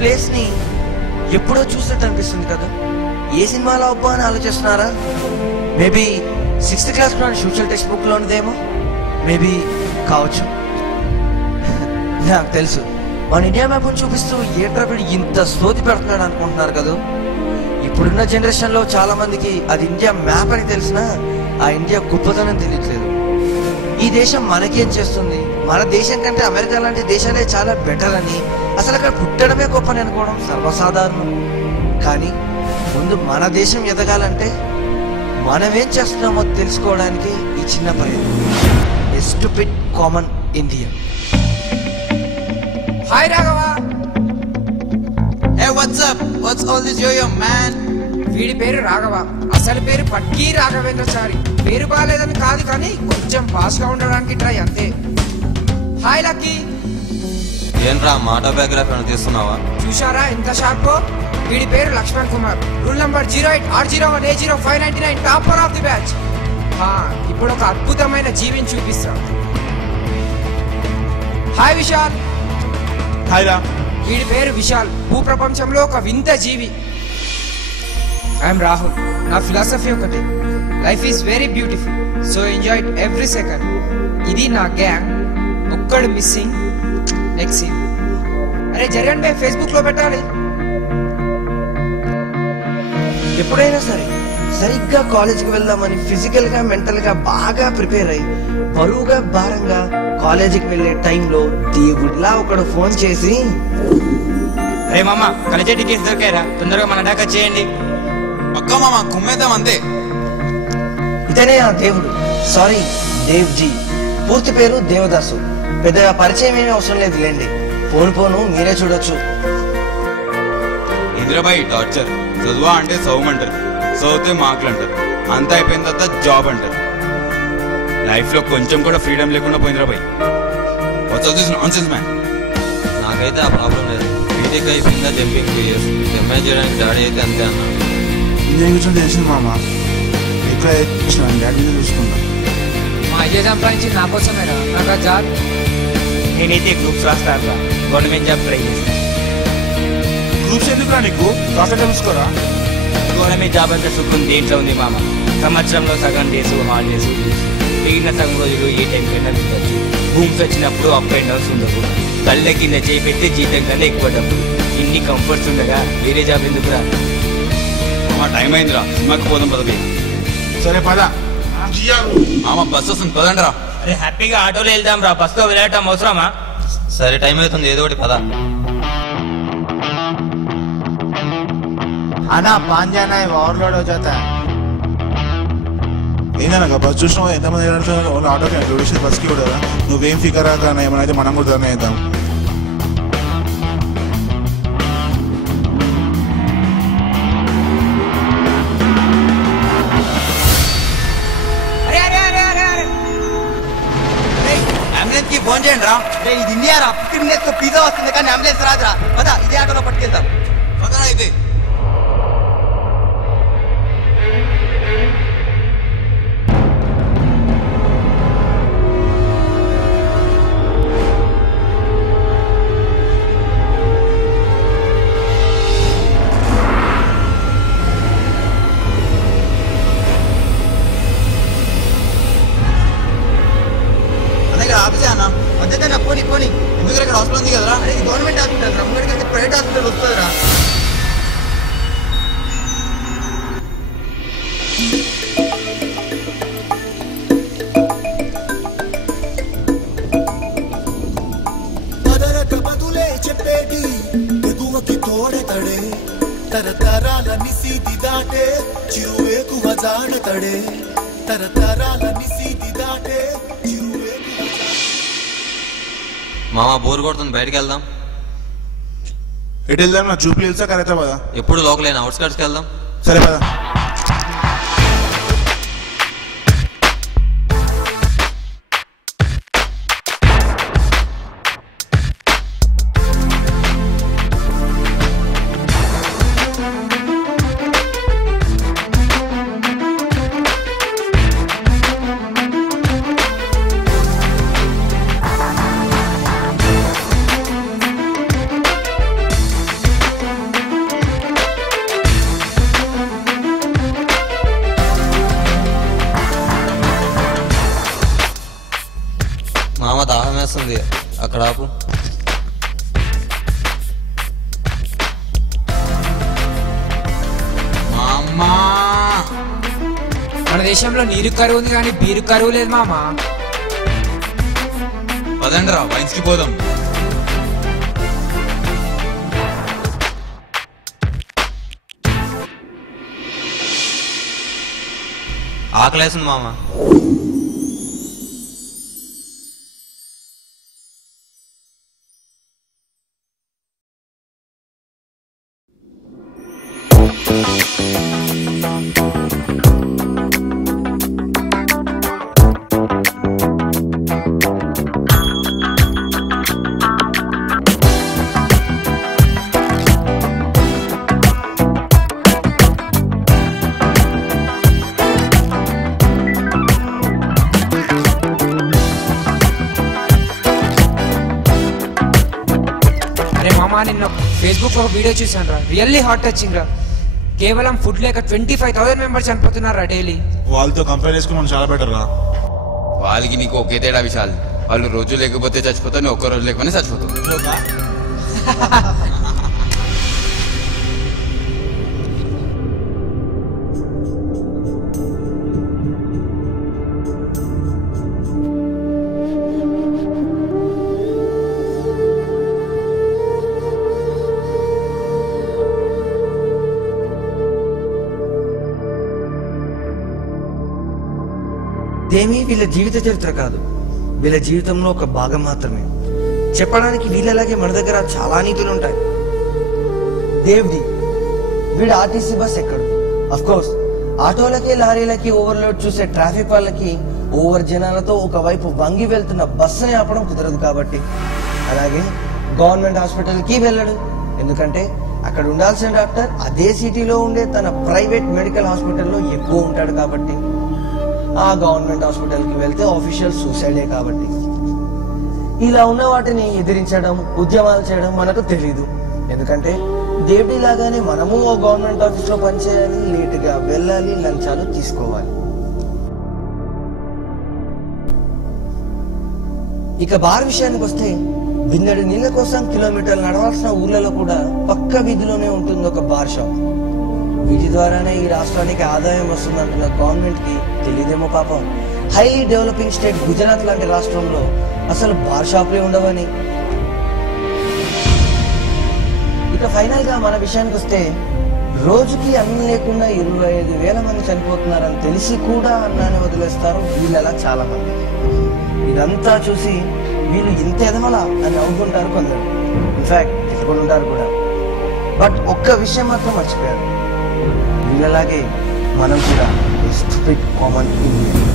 Place ని ఎప్పుడో చూసినట్టు అనిపిస్తుంది కదా. ఏ సినిమాలో అబ్బా అని ఆలోచిస్తున్నారా? Maybe 6th class social text book లోనిదేమో, మేబీ కావచ్చు. నాకు తెలుసు మన ఇండియా మ్యాప్ చూపిస్తూ ఏట్రా వీడు ఇంత సోది పెడుతున్నాడు అనుకుంటున్నారు కదా. ఇప్పుడున్న జనరేషన్ లో చాలా మందికి అది ఇండియా మ్యాప్ అని తెలిసినా ఆ ఇండియా గొప్పతనం తెలియట్లేదు. ఈ దేశం మనకేం చేస్తుంది, మన దేశం కంటే అమెరికా లాంటి దేశాలే చాలా బెటర్ అని, అసలు అక్కడ పుట్టడమే గొప్పని అనుకోవడం సర్వసాధారణం. కానీ ముందు మన దేశం ఎదగాలంటే మనమేం చేస్తున్నామో తెలుసుకోవడానికి ఈ చిన్న ప్రయత్నం. A stupid common India. Hi Raghava. Hey, what's up? What's all this yo-yo, man? వీడి పేరు రాఘవ, అసలు పేరు పట్కీ రాఘవేంద్రచారి. పేరు బాగాలేదని కాదు, కానీ కొంచెం ఫాస్ట్ గా ఉండడానికి ట్రై అంతే. Hi lucky. ఏంట్రా మాట బయోగ్రఫీ అని తీస్తున్నావా? చూశారా ఎంత షార్ప్. వీడి పేరు Lakshman Kumar, roll number 08R01A0599, topper of the batch. ఇప్పుడు ఒక అద్భుతమైన జీవిని చూపిస్తా. హాయ్ విశాల్. హాయ్ రా. వీడి పేరు విశాల్, భూప్రపంచంలో ఒక వింత జీవి. ఐఎమ్ రాహుల్. నా ఫిలాసఫీ ఒకటే, life is very beautiful, so enjoy it every second. ఇది నా గ్యాంగ్, ఒక్కడు మిస్సింగ్. Next scene. అరే జరగండి బై, ఫేస్బుక్ లో పెట్టాలి. ఎప్పుడైనా సరే సరిగ్గా కాలేజీకి వెళ్దామని ఫిజికల్ గా మెంటల్ గా బాగా ప్రిపేర్ అయ్యి బరువుగా భారంగా కాలేజీకి వెళ్లే టైంలో దేవుడిలా ఒకడు ఫోన్ చేసి, రే మామ కాలేజీ టికెట్స్ దొరికారా, తొందరగా మన దాకా చేయండి. పక్క మామ కుమ్మేద్దాం అంతే. ఇతనే ఆ దేవుడు. సారీ, దేవ్జీ. పూర్తి పేరు దేవదాసు. పెద్దగా పరిచయం ఏమీ అవసరం లేదు లేండి, పోను మీరే చూడొచ్చు. ఇంద్రబాయి టార్చర్. చదువా అంటే సౌమంటారు, చదివితే మార్కులు అంటారు, అంతా అయిపోయిన తర్వాత జాబ్ అంటారు. లైఫ్ లో కొంచెం కూడా ఫ్రీడమ్ లేకుండా పోయింద్రబాయి. What's this nonsense man? నాకైతే ఆ ప్రాబ్లం లేదు. బీటెక్ అయిపోయిందా జంపింగ్ 2 years. ఎంఏ చేయడానికి డాడీ అయితే అంతే అన్నా. ఇండియా కూర్చొని చేసింది మామ, ఎక్కువ డాడీ మీద చూసుకుంటా. మా అయ్య సంపాదించి నా కోసమేరా, నాకు ఆ జాబ్. నేనైతే గ్రూప్స్ రాస్తాను, గవర్నమెంట్ జాబ్ ట్రై చేస్తాను. గ్రూప్స్ ఎందుకురా నీకు? కాస్త తెలుసుకోరా. గవర్నమెంట్ జాబ్ అంటే సుఖం దేంట్లో ఉంది మామ. సంవత్సరంలో సగం డేస్ హాలిడేస్, మిగిలిన సగం రోజులు ఏ టైం కైనా తిరగచ్చు. భూమ్స్ వచ్చినప్పుడు అప్ అండ్ డౌన్స్ ఉండవు. కళ్ళ కింద చేపెడితే జీతం కన్నా ఎక్కువ డబ్బులు. ఇన్ని కంఫర్ట్స్ ఉండగా వేరే జాబ్ ఎందుకురా? మా టైం అయిందిరా, సినిమాకి పోదాం పదవి. సరే పద. మామ బస్ వస్తుంది పదండి రా. అరే హ్యాపీగా ఆటోలో వెళ్దాం రా, బస్తో వెళ్ళటం అవసరమా? సరే టైం అవుతుంది, ఏదో ఒకటి పద. అన్నా పాన్ జానా ఓవర్లోడ్ हो जाता है. ఏందనగా బస్ చూసినా ఎంతమంది ఆటోకి అట్లా బస్కి కూడా నువ్వేం ఫికర్ కానీ ఏమైనా అయితే మనం కూడా దాన్ని వేద్దాం. అంబులెన్స్ కి ఫోన్ చేయండి రా. ఇది ఇండియా రా, 15 minutes తో పిజ్జా వస్తుంది కానీ అంబులెన్స్ రాదురా. పద ఇదే ఆటోలో పట్టుకెళ్తాం. పదరా అయితే. పోనీ ఎందుకు ఇక్కడ హాస్పిటల్ ఉంది కదరా? అరే గవర్నమెంట్ హాస్పిటల్ రా, ముంగడికి ప్రైవేట్ హాస్పిటల్ వస్తుందిరా. బదులే చెప్పేటి ఎగువకి తోడెతడే, తరతరాల నిసీది దాటే చిరువేకువ జాడతడే, తరతరాల నిసీది దాటే. మామ బోర్ కొడుతుంది, బయటకు వెళ్దాం. ఎటు వెళ్దాం? నా జూబ్లీ హిల్సా ఖైరతాబాద్? ఎప్పుడు లోకలైనా అవుట్స్కట్స్కి వెళ్దాం. సరే పద. వస్తుంది, అక్కడ ఆపు. మామా మన దేశంలో నీరు కరువు ఉంది కానీ బీరు కరువు లేదు మామ. పదండి రా వైన్స్ కి పోదాం. ఆకలేస్తుంది మామ. నిన్న ఫేస్బుక్ లో ఒక వీడియో చూసాను రా, రియల్లీ హార్ట్ టచింగ్ రా. కేవలం ఫుడ్ లేక 25,000 మెంబర్స్ చనిపోతున్నారా డైలీ. వాళ్ళతో కంపేర్ చేసుకుని మనం చాలా బెటర్ రా. వాళ్ళకి నీకు ఒకే తేడా విశాల్, వాళ్ళు రోజు లేకపోతే చచ్చిపోతావు, నువ్వు ఒక్క రోజు లేకపోతే చచ్చిపోతావు. ఇదేమీ వీళ్ళ జీవిత చరిత్ర కాదు, వీళ్ళ జీవితంలో ఒక భాగం మాత్రమే. చెప్పడానికి వీళ్ళలాగే మన దగ్గర చాలా నీతులు ఉంటాయి. దేవ్ది వీడు ఆర్టీసీ బస్ ఎక్కడు. అఫ్ కోర్స్ ఆటోలకి లారీలకి ఓవర్లోడ్ చూసే ట్రాఫిక్ వాళ్ళకి ఓవర్ జనాలతో ఒకవైపు వంగి వెళ్తున్న బస్సుని ఆపడం కుదరదు కాబట్టి. అలాగే గవర్నమెంట్ హాస్పిటల్కి వెళ్ళడు, ఎందుకంటే అక్కడ ఉండాల్సిన డాక్టర్ అదే సిటీలో ఉండే తన ప్రైవేట్ మెడికల్ హాస్పిటల్లో ఎక్కువ ఉంటాడు కాబట్టి. ఆ గవర్నమెంట్ హాస్పిటల్కి వెళ్తే ఆఫీషియల్ సూసైడే కాబట్టి. ఇలా ఉన్న వాటిని ఎదిరించడం, ఉద్యమాలు చేయడం మనకు తెలీదు, ఎందుకంటే దేవుడి లాగానే మనము ఓ గవర్నమెంట్ ఆఫీస్ లో పనిచేయాలి, లేటుగా వెళ్ళాలి, లంచాలు తీసుకోవాలి. ఇక బార్ విషయానికి వస్తే బిందెడు నీళ్ళ కోసం కిలోమీటర్లు నడవాల్సిన ఊర్లలో కూడా పక్క వీధిలోనే ఉంటుంది ఒక బార్ షాప్. వీటి ద్వారానే ఈ రాష్ట్రానికి ఆదాయం వస్తుందంటున్న గవర్నమెంట్ కి తెలియదేమో పాపం. హైలీ డెవలపింగ్ స్టేట్ గుజరాత్ లాంటి రాష్ట్రంలో అసలు బార్ షాప్లే ఉండవని. ఇక ఫైనల్ గా మన విషయానికి వస్తే రోజుకి అన్నం లేకుండా 25,000 మంది చనిపోతున్నారని తెలిసి కూడా అన్నాన్ని వదిలేస్తారు వీళ్ళలా చాలా మంది. ఇదంతా చూసి వీళ్ళు ఇంత ఎదమలా అని నవ్వుకుంటారు కొందరు, ఇన్ఫాక్ట్ తిట్టుకుంటారు కూడా. బట్ ఒక్క విషయం మాత్రం మర్చిపోయారు, వీళ్ళలాగే మనం కూడా స్టూపిడ్ కామన్ ఇండియన్.